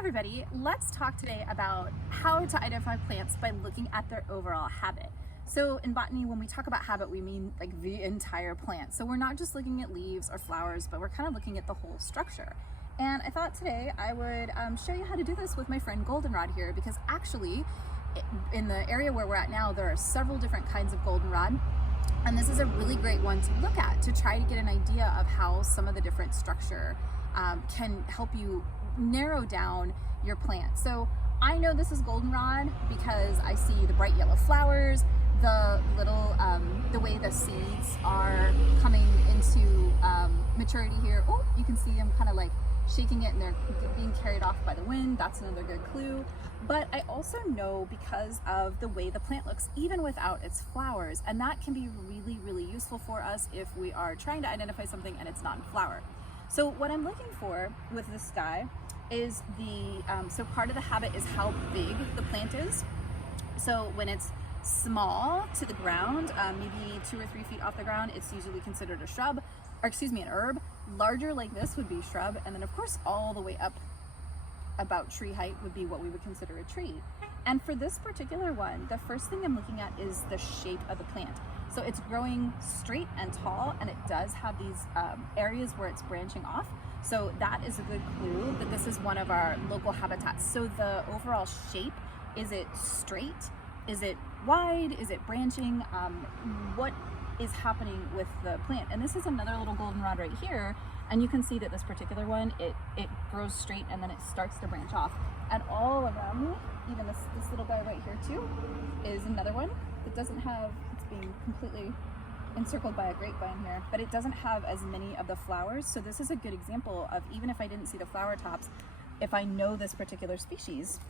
everybody, let's talk today about how to identify plants by looking at their overall habit. So in botany, when we talk about habit, we mean like the entire plant. So we're not just looking at leaves or flowers, but we're kind of looking at the whole structure. And I thought today I would show you how to do this with my friend goldenrod here, because actually in the area where we're at now, there are several different kinds of goldenrod. And this is a really great one to look at to try to get an idea of how some of the different structure can help you narrow down your plant. So I know this is goldenrod because I see the bright yellow flowers, the little, the way the seeds are coming into maturity here. Oh, you can see them kind of like shaking it and they're being carried off by the wind. That's another good clue. But I also know because of the way the plant looks, even without its flowers, and that can be really, really useful for us if we are trying to identify something and it's not in flower. So what I'm looking for with this guy is so part of the habit is how big the plant is. So when it's small to the ground, maybe 2 or 3 feet off the ground, it's usually considered a shrub, or excuse me, an herb. Larger like this would be shrub, and then of course all the way up about tree height would be what we would consider a tree. And for this particular one, the first thing I'm looking at is the shape of the plant. So it's growing straight and tall, and it does have these areas where it's branching off. So that is a good clue that this is one of our local habitats. So the overall shape, is it straight? Is it wide? Is it branching? What is happening with the plant? And this is another little goldenrod right here. And you can see that this particular one, it grows straight and then it starts to branch off. And all around me, even this little guy right here too, is another one that doesn't have, it's being completely encircled by a grapevine here, but it doesn't have as many of the flowers. So this is a good example of, even if I didn't see the flower tops, if I know this particular species,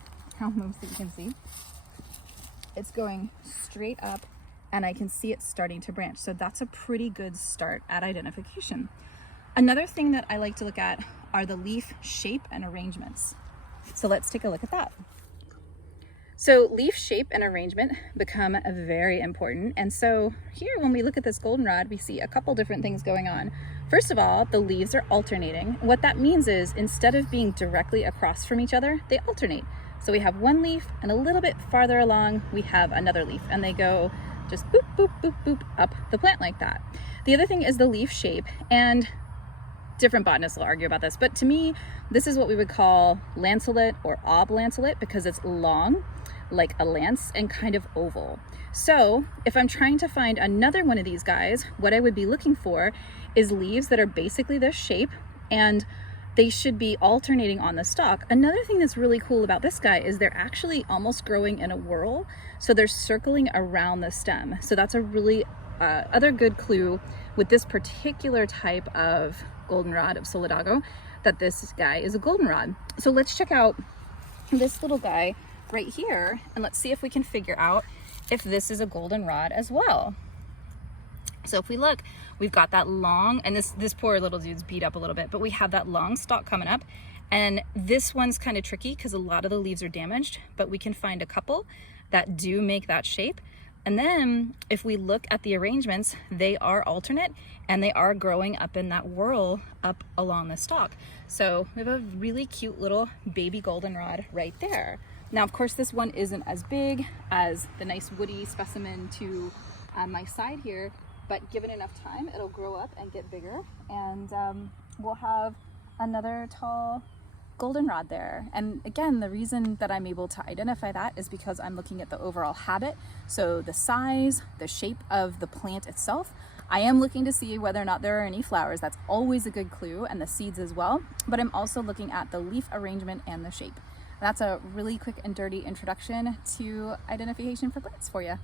almost that you can see, it's going straight up and I can see it starting to branch. So that's a pretty good start at identification. Another thing that I like to look at are the leaf shape and arrangements. So let's take a look at that. So leaf shape and arrangement become very important. And so here, when we look at this goldenrod, we see a couple different things going on. First of all, the leaves are alternating. What that means is instead of being directly across from each other, they alternate. So we have one leaf, and a little bit farther along, we have another leaf, and they go just boop, boop, boop, boop up the plant like that. The other thing is the leaf shape, and different botanists will argue about this, but to me, this is what we would call lanceolate or oblanceolate because it's long, like a lance, and kind of oval. So if I'm trying to find another one of these guys, what I would be looking for is leaves that are basically this shape, and they should be alternating on the stalk. Another thing that's really cool about this guy is they're actually almost growing in a whorl, so they're circling around the stem. So that's a really other good clue with this particular type of goldenrod of Solidago, that this guy is a goldenrod. So let's check out this little guy right here, and let's see if we can figure out if this is a goldenrod as well. So if we look, we've got that long, and this poor little dude's beat up a little bit, but we have that long stalk coming up, and this one's kind of tricky because a lot of the leaves are damaged, but we can find a couple that do make that shape. And then if we look at the arrangements, they are alternate and they are growing up in that whorl up along the stalk. So we have a really cute little baby goldenrod right there. Now, of course, this one isn't as big as the nice woody specimen to my side here, but given enough time, it'll grow up and get bigger, and we'll have another tall goldenrod there. And again, the reason that I'm able to identify that is because I'm looking at the overall habit. So the size, the shape of the plant itself. I am looking to see whether or not there are any flowers. That's always a good clue, and the seeds as well. But I'm also looking at the leaf arrangement and the shape. That's a really quick and dirty introduction to identification for plants for you.